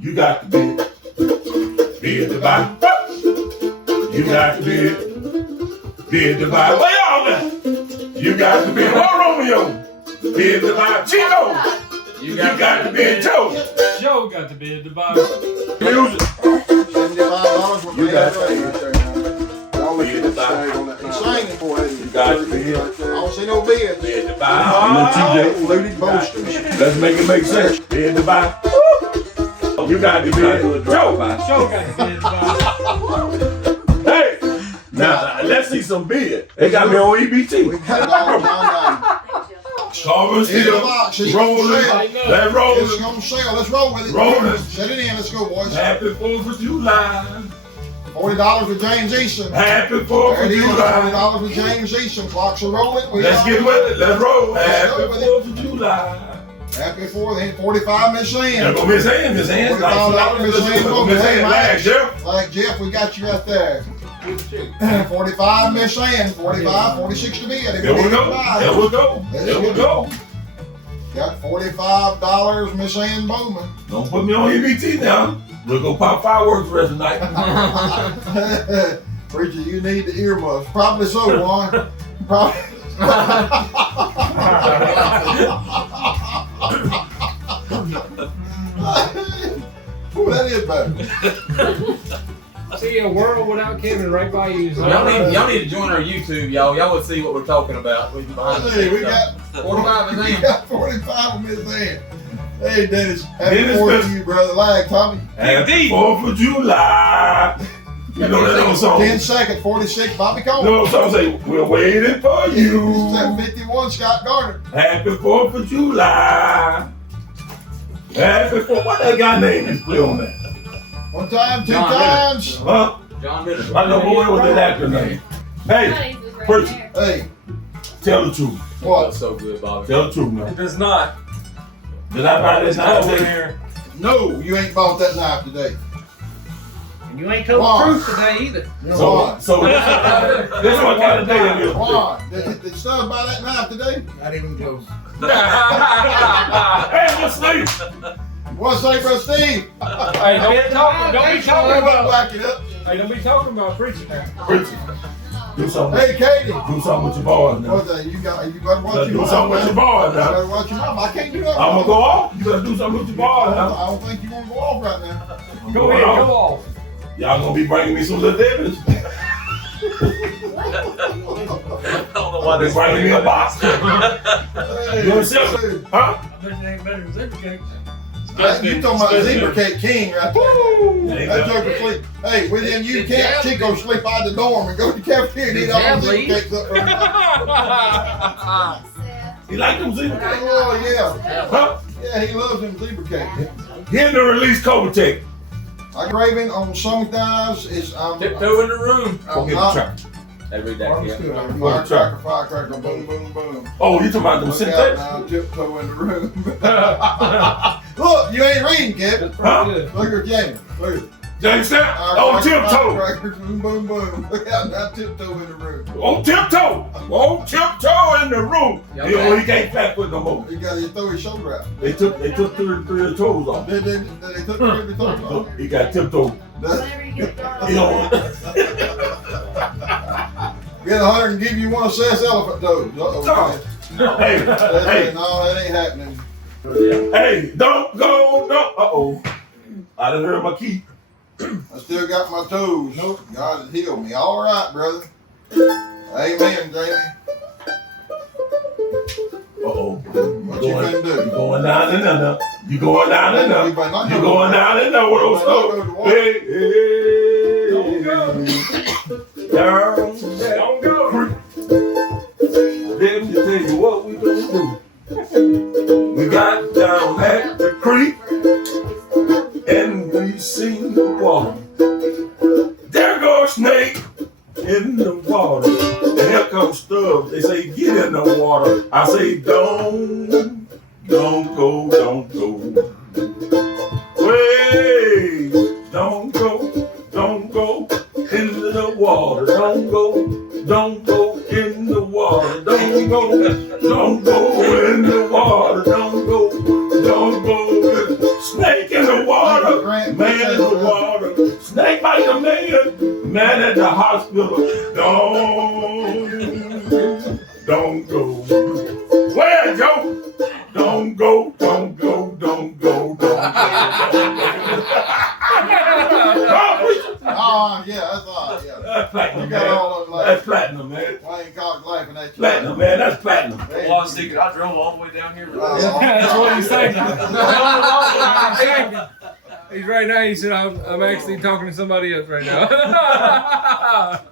You got to bid. Bid to buy. You got to bid. Bid to buy. Where y'all at? You got to bid. What Romeo? Bid to buy. Chico. You got to bid. Joe. Joe got to bid to buy. Music. $75. You got to bid. Bid to buy. Singing for it. You got to bid. I don't see no bid. Bid to buy. TJ. Fluted boasters. Let's make it make sense. Bid to buy. You got to bid. Joe. Joe got to bid to buy. Hey. Now, let's see some bid. They got me on EBT. We got it all down. Carver still rolling. Let's roll. It's on sale. Let's roll with it. Rolling. Set it in. Let's go, boys. Happy 4th of July. $40 with James Easton. Happy 4th There of it is. July. $40 with James Easton. Clocks are rolling. Let's get with it. Let's roll. Let's Happy go with it. 4th of July. Happy 4th. 45 Miss There Ann. go Miss Ann. Miss Ann. $45 Miss Ann. Miss Hey, Ann. Mike. Last year. Like Jeff, we got you right there. 45 Miss Ann. 45, 46 to bid. There we go. There we go. There we go. Got $45 Miss Ann Bowman. Don't put me on EBT now. We'll go pop fireworks the rest of the night. Preacher, you need the earmuffs. Probably so, Juan. Probably. Ooh, that is better. See a world without Kevin right by you. Y'all need to join our YouTube, y'all. Y'all would see what we're talking about. We behind the Hey, we scenes got stuff. 45 is we in. got 45 with Miss Ann. Hey, Dennis. Happy Dennis 4th Smith. to you, brother. Lag, Tommy. Happy 4th of July. You know that old song. 10 seconds, 46, Bobby Cole. You know what I'm saying? We're waiting for you. 51, Scott Gardner. Happy 4th of July. Happy 4th. What that guy name is play on that? One time, two John times. Huh? John Ritter. I know what was that actor name. Hey, Percy, Hey, tell the truth. what? That's so good, Bobby. Tell the truth, man. It does not. Did I buy this It's knife over today? there. No, you ain't bought that knife today. And you ain't told Why? the truth today either. You know So, what? so this what kind of day it is. Why? Did Stubbs buy that knife today? Not even close. Hey, let's sleep. What's say, bro, Steve? Hey, don't be talking about. Back it up. Hey, don't be talking about preaching now. Preacher, do something. Hey, Katie. Do something with your boys now. What's that? You better You watch gotta your do something with your boys You better now. watch your mouth. I can't do that. I'm gonna go off. You gotta do something with your boys now. I don't think you want to go off right now. Go ahead, go off. Y'all gonna be bringing me some little Davis. I don't know why They this bringing me a box. Hey, You understand? Huh? I bet it ain't better than zipper cakes. you talking about Zebra Cake King right there. That Hey, joker sleep. Hey, within you can't Chico sleep out the dorm and go to the cafeteria and eat all the Zebra Cakes up there. You like them zebra cakes? Oh, yeah. Huh? Yeah, he loves them Zebra Cakes. Getting to release Cobratec. My craving on sometimes is Tiptoe in the room. Go get the truck. They read that, yeah. Firecracker, boom, boom, boom. Oh, you talking about them Look out syntax? now, tiptoe in the room. Look, you ain't reading, Kevin. Huh? Look at Jamie. Look at James Snap? On tiptoe. Firecrackers, boom, boom, boom. Look out now, tiptoe in the room. On tiptoe. On tiptoe in the room. Yeah, You know, okay. he can't flat foot no more. You gotta throw his shoulder out. They took three of the toes off. They took every thought off. He got tiptoe. You know, Get 100 and give you one says elephant toes. hey, hey, No, that ain't happening. hey, don't go, don't. Uh-oh. I done heard my key. I still got my toes. Nope. God has healed me. All right, brother. Amen, Jamie. Uh-oh. What you gonna do? You going down in there now. You going down in there. You better not You go going to- down in there with those You better not go toes. to water. Hey, hey. Down that Don't go. creek. Let me tell you what we gonna do. We got down at the creek and we seen the water. There goes Snake in the water. And here comes Stubbs. They say get in the water. I say don't go, don't go. Hey, don't go into the water. Don't go in the water. Don't go in the water. Don't go. Snake in the water. Man at the hospital, don't go. Where, Joe? Don't go, don't go, don't go, don't go. Yeah, that's all right, yeah. That's platinum, You got man. all of them That's platinum, man. Wayne Cox laughing at you. Platinum, man. That's platinum. Well, I was thinking, I drove all the way down here. That's what he's thinking. He's right now. He said, "I'm actually talking to somebody else right now."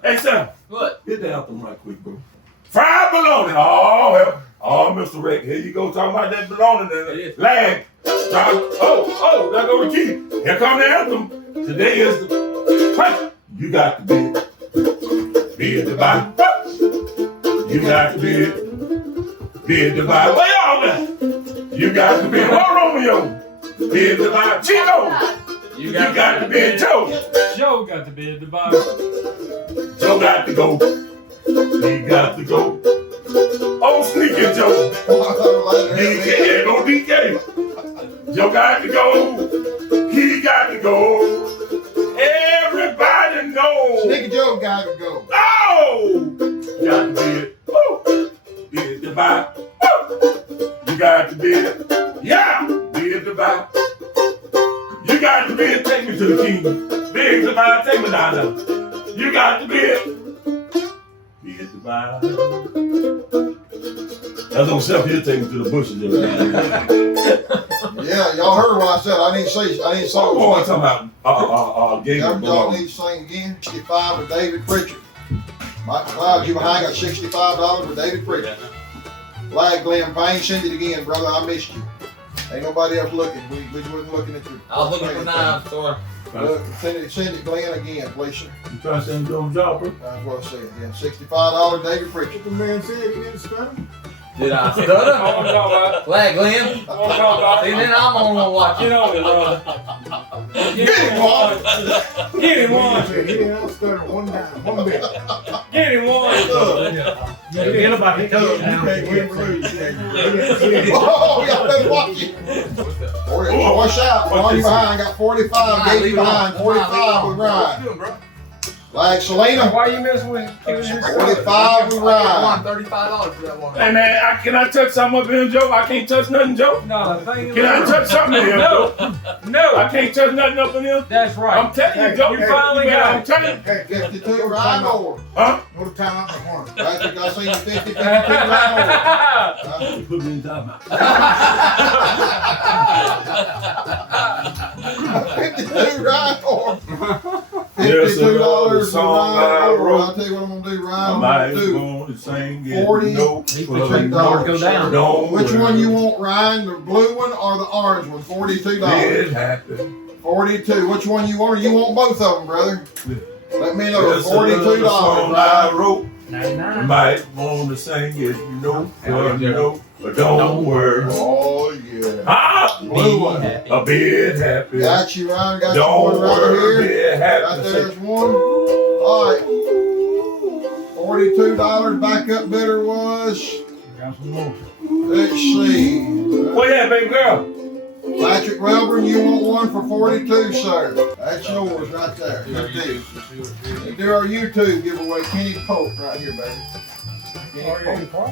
Hey, son. What? Get that out them right quick, bro. Fried bologna. Oh, hell. Oh, Mr. Rick. Here you go talking about that bologna there. Lag. Oh, there go the key. Here come the anthem. Today is the... Hey, you got to be the Bible. You got to be the Bible. Where y'all at? You got to be Romeo. Be the Bible. Chico. You got to be Joe. Joe got to be at the bottom. Joe got to go. He got to go. Oh, sneaky Joe. DK, yeah, go DK. Joe got to go. He got to go. Everybody knows. Sneaky Joe got to go. Oh! You got to be it. Woo! Be it the Bible. Woo! You got to be it. Yeah! Be it the Bible. You got to be it. Take me to the kingdom. Be it the Bible. Take me down there. You got to be it. Be it the Bible. That's on self here. Take me to the bushes. Yeah, y'all heard what I said. I didn't say. Oh, I'm talking about game of Y'all belong. need to sing again. 65 with David Pritchard. Michael Cloud, you behind got $65 with David Pritchard. Flag Glenn Payne, send it again, brother. I missed you. Ain't nobody else looking. We wasn't looking at you. I was looking for knives, sorry. Look, send it Glenn again, please, sir. You trying to send him to a job, bro? That's what I said. Yeah, $65 David Pritchard. The man said he didn't stutter. Did I I stutter? want to talk about. Flag Glenn. I want to talk about. See, then I'm on one watching. Get on it, brother. Get him, Juan. Get him He one. said he didn't stutter one time, one bit. Get him one. Forget about the tub now. You can't win or lose. He didn't- Oh, y'all better watch it. Watch out. Juan, you behind. Got 45. Gabe behind. 45 with Ryan. What you doing, bro? Like Selena. Why you messing with him? 45 with Ryan. $35 for that one. Hey man, can I touch something up in Joe? I can't touch nothing, Joe. No, the thing is. Can I touch something in him, No, Joe? no. I can't touch nothing up in him. That's right. I'm telling you, Joe. You finally got I'm it. telling you. Hey, 52 Ryan over. Huh? go to time out the corner. I think I seen you 50, 52 Ryan over. Put me in timeout. 52 Ryan over. Yes, sir. $52 The song Ryan I over. wrote. I'll tell you what I'm gonna do, Ryan. I'm I'm gonna do. going to sing it. 40. No, $52. Go down. Don't Which worry. one you want, Ryan? The blue one or the orange one? $42. It happened. 42. Which one you want? Or you want both of them, brother? Let me know. Yes, sir. The song I $42, wrote. 99. Might want to sing it, but don't worry. Oh yeah. Ah, Blue one. a bit happy. Got you, Ryan. Got you Don't one right worry, here. be Right happy. there's one. All right. $42. Backup bidder was. Got some more. Let's see. Where that, baby girl? Patrick Welburn, you want one for 42, sir. That's yours right there. Let's do. Let's do our YouTube giveaway. Kenny Pope right here, baby. Kenny Pope.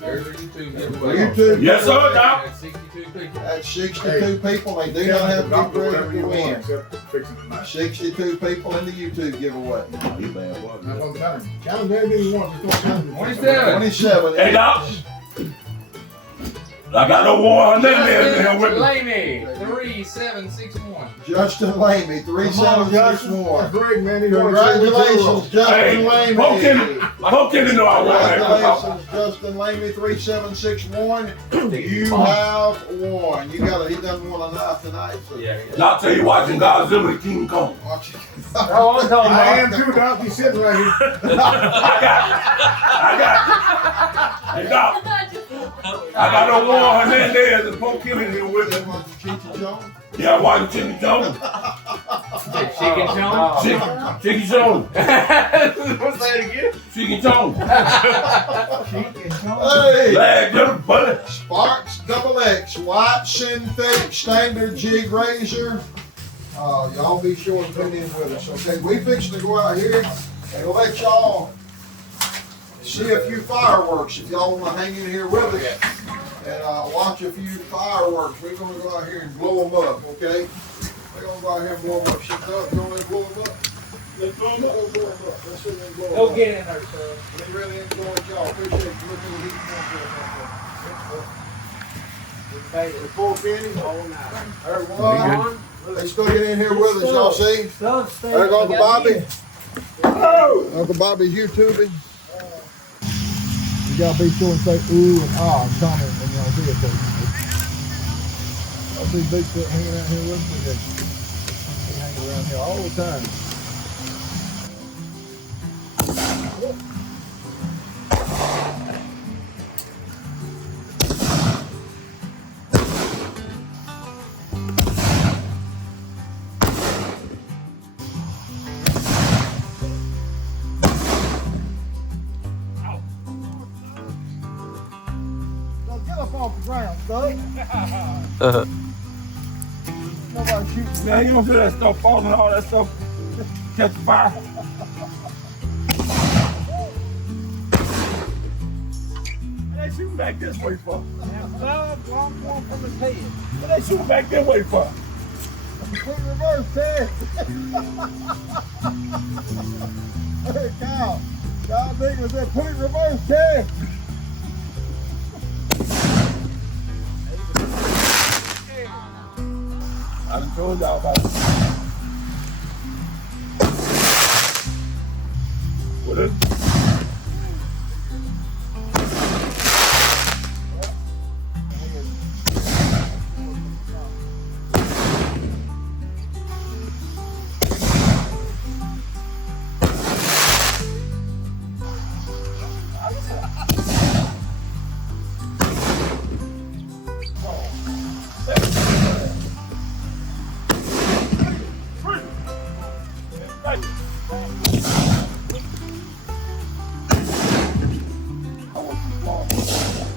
There's our YouTube giveaway. YouTube. Yes, sir, Doc. That's 62 people. That's 62 people. They do not have to be ready to win. 62 people in the YouTube giveaway. That's what I'm telling you. Count them every day you want. Just don't count them. 27. 27. Hey, Doc. I got no one in there with me. Laney, 3761. Justin Lamey, Come on, Justin. 3761. That's great, man. He won Congratulations, Justin Hey, Lamey. Poke in know I want Congratulations, Justin Lamey, 3761. You have won. You got it. He done won a knife tonight. So Yeah. I'll tell you, watching Godzilla and King Kong. watch it. Oh, I'm talking I about. am too, Doc. He's sitting right here. I got it. Hey, Doc. I got no Juan Hernandez and Poke in here with me. Cheechy Jones. Yeah, watching Chicken Jones. Chicken Jones? Chicken Jones. What's that again? Chicken Jones. Hey, Lag, little buddy. Sparks Double X, white synthetic standard jig razor. Y'all be sure to tune in with us, okay? We fixing to go out here and let y'all see a few fireworks if y'all wanna hang in here with us and watch a few fireworks. We're gonna go out here and blow them up, okay? We're gonna go out here and blow them up. Shut up, you wanna blow them up? Let's blow them up. Let's blow them up. Let's see them blow them up. Go get in there, sir. We really enjoyed y'all. Appreciate you looking at the heat. Full Kenny. Everyone, let's go get in here with us, y'all see? There's Uncle Bobby. Uncle Bobby's YouTubing. You gotta be sure and say ooh and ah and comment when y'all see it. I see Bigfoot hanging out here with me. He hangs around here all the time. Get up off the ground, son. Nobody shoots. Man, you don't feel that stuff falling, all that stuff catch fire. What they shooting back this way for? Long one from his head. What they shooting back this way for? Quick reverse, Ted. Hey, Kyle. Kyle Big said, put it reverse, Ted. I done told y'all about it. What is it?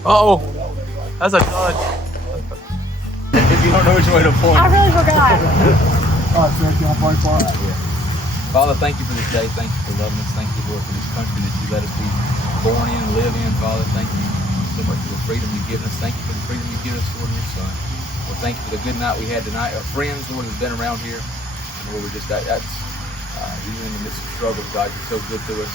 Uh-oh. That's a dodge. If you don't know which way to point. I really forgot. All right, sir, y'all pray for us. Father, thank you for this day. Thank you for loving us. Thank you, Lord, for this country that you let us be born in and live in. Father, thank you so much for the freedom you've given us. Thank you for the freedom you've given us, Lord, in your Son. Lord, thank you for the good night we had tonight. Our friends, Lord, who've been around here. And Lord, we're just, even in the midst of struggles, God, you're so good to us.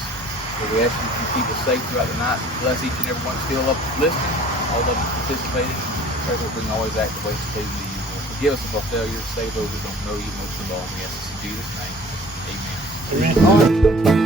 So we ask you to keep us safe throughout the night. Bless each and every one still up listening, all of them participating. Pray that we can always act the way it's pleasing to you, Lord. Forgive us of our failures. Save those who don't know you most of all. We ask this in Jesus' name. Amen. Amen.